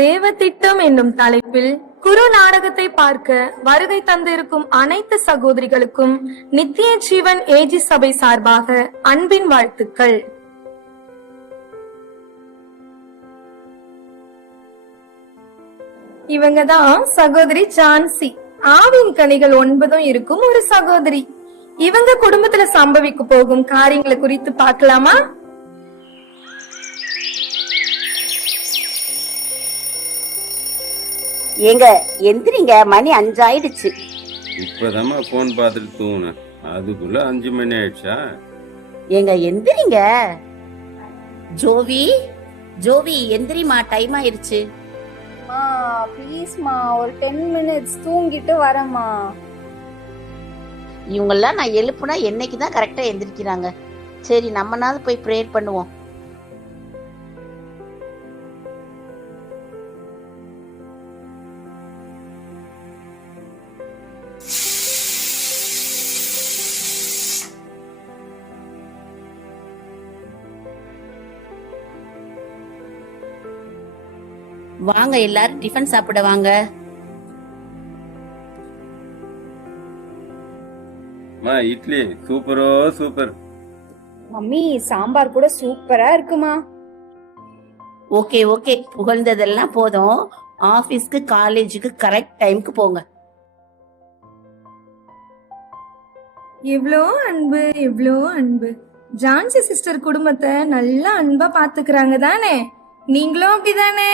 தேவதிட்டம் என்னும் தலைப்பில் குரு நாடகத்தை பார்க்க வருகை தந்திருக்கும் அனைத்து சகோதரிகளுக்கும் நித்திய ஜீவன் ஏஜி சபை சார்பாக அன்பின் வாழ்த்துக்கள். இவங்கதான் சகோதரி ஜான்சி. ஆவின் கனிகள் 9 இருக்கும் ஒரு சகோதரி. இவங்க குடும்பத்துல சம்பவிக்க போகும் காரியங்களை குறித்து பார்க்கலாமா? ஏங்க எந்திரிங்க, மணி 5 ஆயிடுச்சு. இப்பதாம்மா போன் பார்த்துட்டு தூங்கினேன், அதுக்குள்ள 5 மணி ஆயிடுச்சா? ஏங்க எந்திரிங்க. ஜோவி ஜோவி எந்திரிமா, டைம் ஆயிடுச்சு. ப்ளீஸ்மா, ஒரு 10 minutes தூங்கிட்டு வரேம்மா. இவங்கெல்லாம் நான் எழுப்புனா என்னைக்குதான் கரெக்டா எந்திரிக்கிறாங்க. சரி, நம்மனால போய் ப்ரேயர் பண்ணுவோம். வாங்க, எல்லாரும் டிஃபன் சாப்பிட வாங்க. இட்லி சூப்பரோ சூப்பர். மம்மி, சாம்பார் கூட சூப்பரா இருக்குமா. ஓகே ஓகே, புகழ்ந்ததெல்லாம் போதும். ஆபீஸ்க்கு காலேஜுக்கு கரெக்ட் டைம்க்கு போங்க. இவ்ளோ அன்பு, இவ்ளோ அன்பு. ஜான்சி சிஸ்டர் குடும்பத்தை நல்லா அன்பா பாத்துக்கிறாங்க தானே? நீங்களும் அப்படிதானே?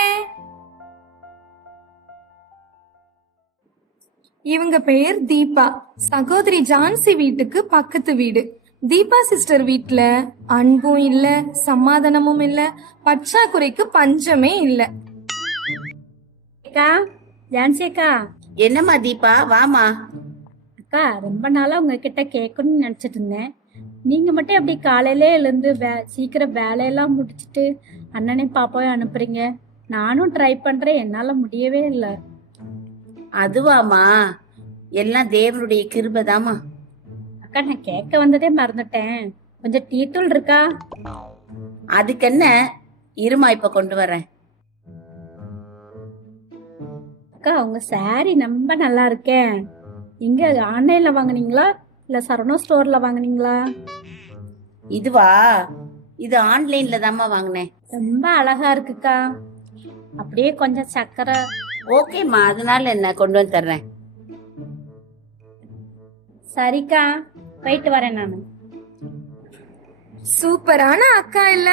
இவங்க பெயர் தீபா. சகோதரி ஜான்சி வீட்டுக்கு பக்கத்து வீடு. தீபா சிஸ்டர் வீட்ல அன்பும் இல்ல, சமாதானமும் இல்ல, பற்றாக்குறைக்கு பஞ்சமே இல்ல. அக்கா, ஜான்சி அக்கா. என்னம்மா தீபா, வாமா. அக்கா, ரொம்ப நாளா உங்ககிட்ட கேட்கணும்னு நினைச்சிட்டு இருந்தேன். நீங்க மட்டும் அப்படி காலையிலே எழுந்து சீக்கிரம் வேலையெல்லாம் முடிச்சிட்டு அண்ணனை பாப்பாவை அனுப்புறீங்க. நானும் ட்ரை பண்றேன், என்னால முடியவே இல்லை. அதுவாமா, எல்லாம் தேவனுடைய கிருபைதாம்மா. அக்கா, நான் கேட்க வந்ததே மறந்துட்டேன். கொஞ்சம் டீ தூள் இருக்கா? அதுக்கு என்ன, இருமா இப்ப கொண்டு வரேன். அக்கா, உங்க சாரி ரொம்ப நல்லா இருக்கேன். இங்க ஆன்லைன்ல வாங்குனீங்களா இல்ல சரவணா ஸ்டோர்ல வாங்குனீங்களா? இதுவா, இது ஆன்லைன்ல தாம்மா வாங்கினேன். ரொம்ப அழகா இருக்குக்கா. அப்படியே கொஞ்சம் சக்கரை. ஓகேம்மா, அதனால என்ன, கொண்டு வந்து தர்றேன். சரிக்கா, போயிட்டு வரேன் நானு. சூப்பரான அக்கா இல்ல?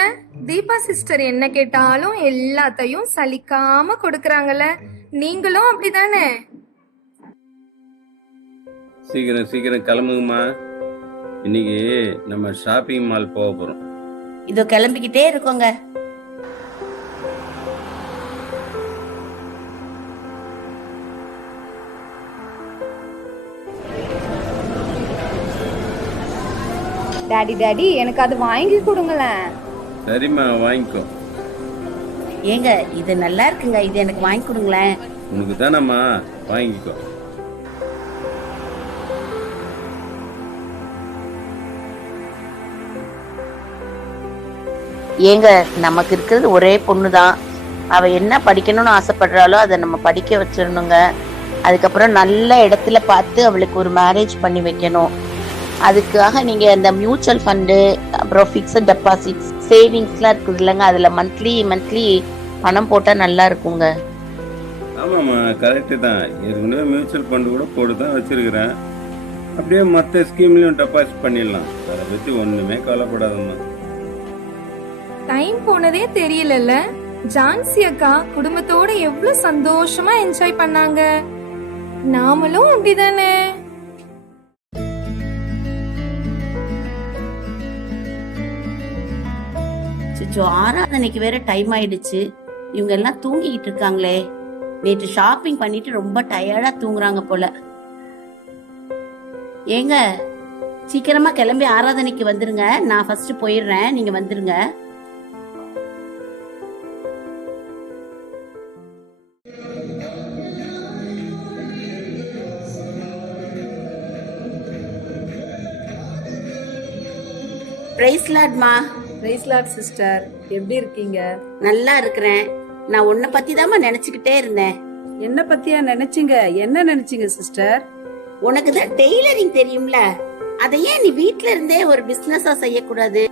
தீபா சிஸ்டர் என்ன கேட்டாலும் எல்லாத்தையும் சலிக்காம கொடுக்கறாங்கல்ல. நீங்களும் அப்படிதானே? சீக்கிரம் சீக்கிரம் கிளம்புங்கம்மா, இன்னைக்கு நம்ம ஷாப்பிங் மால் போக போறோம். இதோ கிளம்பிக்கிட்டே இருக்கோங்க. டாடி எனக்கு அது வாங்கி கொடுங்களேன். சரிம்மா, வாங்கிக்கோ. ஏங்க, இது நல்லா இருக்குங்க, இது எனக்கு வாங்கி கொடுங்களேன். உனக்கு தானம்மா, வாங்கிக்கோ. ஏங்க, நமக்கு இருக்கிறது ஒரே பொண்ணுதான். அவ என்ன படிக்கணும்னு ஆசைப்படுறாளோ அதை நம்ம படிக்க வச்சிடணுங்க. அதுக்கப்புறம் நல்ல இடத்துல பார்த்து அவளுக்கு ஒரு மேரேஜ் பண்ணி வைக்கணும். அதுக்காக நீங்க இந்த மியூச்சுவல் ஃபண்டு, அப்புறம் ஃபிக்ஸட் டெபாசிட்ஸ், சேவிங்ஸ்லாம் இருக்குது இல்லைங்க, அதுல மந்த்லி பணம் போட்டா நல்லா இருக்குங்க. ஆமாம்மா, கரெக்டு தான். ஏற்கனவே மியூச்சுவல் ஃபண்டு கூட போட்டு தான் வச்சிருக்கிறேன். அப்படியே மற்ற ஸ்கீம்லையும் டெபாசிட் பண்ணிடலாம். அதை பற்றி ஒன்றுமே கவலைப்படாதம்மா. டைம் போனதே தெரியலல்ல. ஜான்சி அக்கா குடும்பத்தோட எவ்வளவு சந்தோஷமா என்ஜாய் பண்ணாங்க. நாமளும் அப்படிதானே? ஆராதனைக்கு வேற டைம் ஆயிடுச்சு. இவங்க எல்லாம் தூங்கிட்டு இருக்காங்களே. நேற்று ஷாப்பிங் பண்ணிட்டு ரொம்ப டயர்டா தூங்குறாங்க போல. ஏங்க, சீக்கிரமா கிளம்பி ஆராதனைக்கு வந்துருங்க. நான் ஃபர்ஸ்ட் போயிடுறேன், நீங்க வந்துருங்க. பிரைஸ் லார்ட்மா. பிரைஸ் லார்ட் சிஸ்டர், எப்படி இருக்கீங்க? நல்லா இருக்கிறேன். நான் உன்னை பத்தி தாம்மா நினைச்சுக்கிட்டே இருந்தேன். என்ன பத்தியா நினைச்சீங்க? என்ன நினைச்சீங்க சிஸ்டர்? உனக்கு தான் டெய்லரிங் தெரியும்ல, அதை ஏன் நீ வீட்ல இருந்தே ஒரு பிசினஸா செய்யக்கூடாது?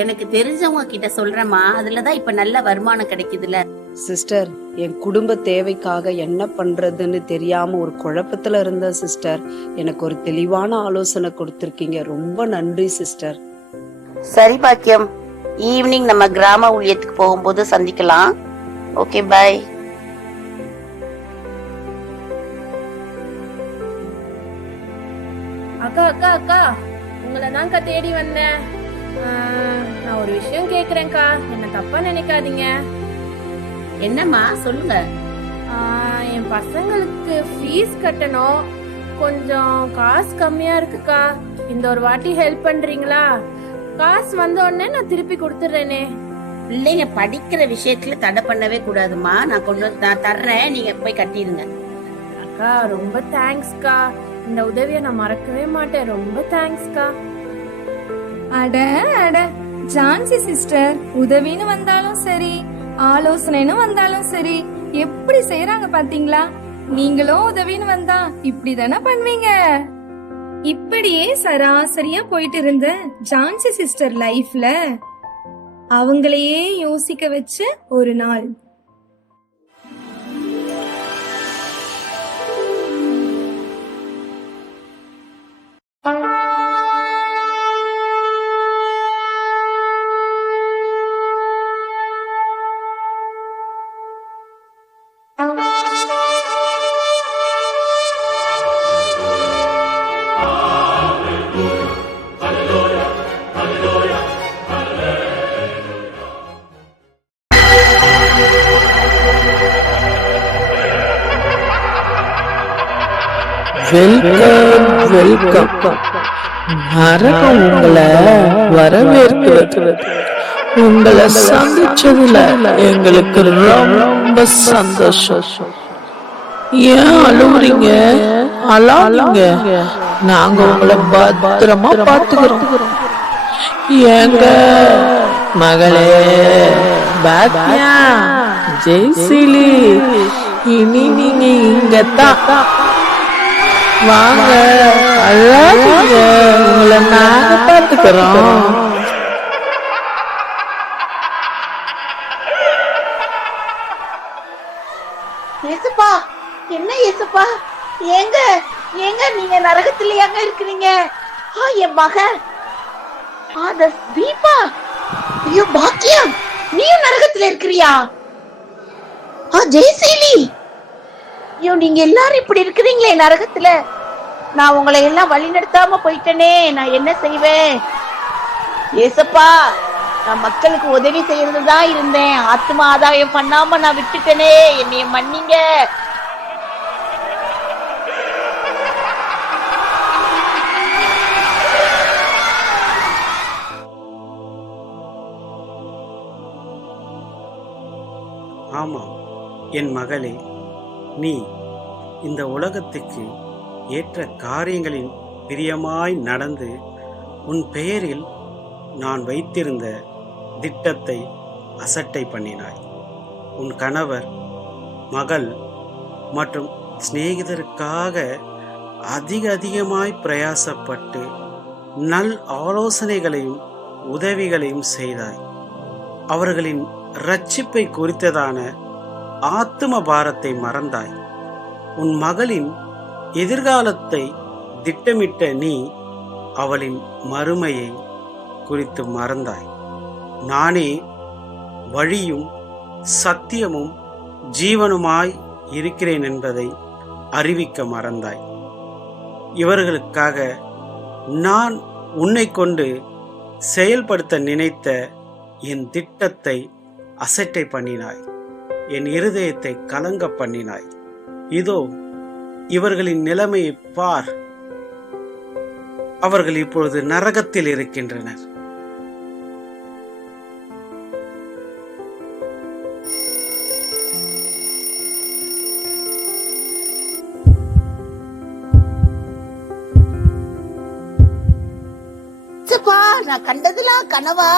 எனக்கு தெரிஞ்சவங்க கிட்ட சொல்றேம்மா, அதுலதான் இப்ப நல்ல வருமானம் கிடைக்குதுல. சிஸ்டர், என் குடும்ப தேவைக்காக என்ன பண்றதுன்னு தெரியாம ஒரு குழப்பத்துல இருந்த சிஸ்டர். எனக்கு ஒரு தெளிவான ஆலோசனை கொடுத்திருக்கீங்க. ரொம்ப நன்றி சிஸ்டர். சரி பாக்கியம், ஈவினிங் நம்ம கிராம ஊழியத்துக்கு போகும்போது சந்திக்கலாம். Okay, bye. அக்கா அக்கா அக்கா, உங்களை தான்க்கா தேடி வந்தேன். நான் ஒரு விஷயம் கேக்குறேன்க்கா, என்ன தப்பா நினைக்காதீங்க. என்னம்மா, சொல்லுங்க. என் பசங்களுக்கு ஃபீஸ் கட்டணும், கொஞ்சம் காசு கம்மியா இருக்குக்கா. இந்த ஒரு வாட்டி ஹெல்ப் பண்றீங்களா? காசு வந்த உடனே நான் திருப்பி கொடுத்துட்றேனே. பிள்ளைங்க படிக்கிற விஷயத்துல தடை பண்ணவே கூடாதுமா. நான் தர்றேன், நீங்க போய் கட்டிடுங்க. அக்கா ரொம்ப தேங்க்ஸ்க்கா, இந்த உதவியை நான் மறக்கவே மாட்டேன். ரொம்ப தேங்க்ஸ்க்கா. அட அட, ஜான்சி சிஸ்டர் உதவின்னு வந்தாலும் சரி, ஆலோசனைன்னு வந்தாலும் சரி, எப்படி செய்யறாங்க பாத்தீங்களா? நீங்களும் உதவின்னு வந்தா இப்படிதானே பண்ணுவீங்க. இப்படியே சராசரியா போயிட்டு இருந்த ஜான்சி சிஸ்டர் லைஃப்ல அவங்களையே யோசிக்க வச்ச ஒரு நாள். Welcome welcome. நரகம் உங்களை வரவேற்கிறது. உங்களை சந்திச்சதுல எங்களுக்கு ரொம்ப சந்தோஷம். ஏன் அழுவுறீங்க? அழாதீங்க, நாங்க உங்களை பத்திரமா பாத்துக்கிறோம். எங்க மகளே பாக்கியா, ஜெய்சிலி, இனி நீங்க இங்கத்தான். வாங்க, அழாதீங்க, உங்களை நாங்க பாத்துக்கிறோம். ஏசப்பா, என்ன ஏசப்பா, ஏங்க ஏங்க நீங்க நரகத்திலயாங்க இருக்கிறீங்க? என் மகன் தீபா, ஐயோ பாக்கியம், நீயும் நரகத்துல இருக்கிறியா? ஜெயசீலி, ஐயோ நீங்க எல்லாரும் இப்படி இருக்கிறீங்களே நரகத்துல. நான் உங்களை எல்லாம் வழி நடத்தாம போயிட்டேனே, நான் என்ன செய்வேன்? ஏசப்பா, நான் மக்களுக்கு உதவி செய்யறதுதான் இருந்தேன், ஆத்மா ஆதாயம் பண்ணாம நான் விட்டுட்டேனே, என்னைய மன்னிங்க. ஆமாம் என் மகளே, நீ இந்த உலகத்துக்கு ஏற்ற காரியங்களின் பிரியமாய் நடந்து உன் பெயரில் நான் வைத்திருந்த திட்டத்தை அசட்டை பண்ணினாய். உன் கணவர், மகள் மற்றும் சிநேகிதருக்காக அதிகமாய் பிரயாசப்பட்டு நல் ஆலோசனைகளையும் உதவிகளையும் செய்தாய். அவர்களின் இரட்சிப்பை குறித்ததான ஆத்தும பாரத்தை மறந்தாய். உன் மகளின் எதிர்காலத்தை திட்டமிட்ட நீ அவளின் மறுமையை குறித்து மறந்தாய். நானே வழியும் சத்தியமும் ஜீவனுமாய் இருக்கிறேன் என்பதை அறிவிக்க மறந்தாய். இவர்களுக்காக நான் உன்னை கொண்டு செயல்படுத்த நினைத்த என் திட்டத்தை அசட்டை பண்ணினாய். என் இருதயத்தை கலங்க பண்ணினாய். இதோ இவர்களின் நிலைமையை பார். அவர்கள் இப்பொழுது நரகத்தில் இருக்கின்றனர். நான் கண்டதெல்லாம் கனவா?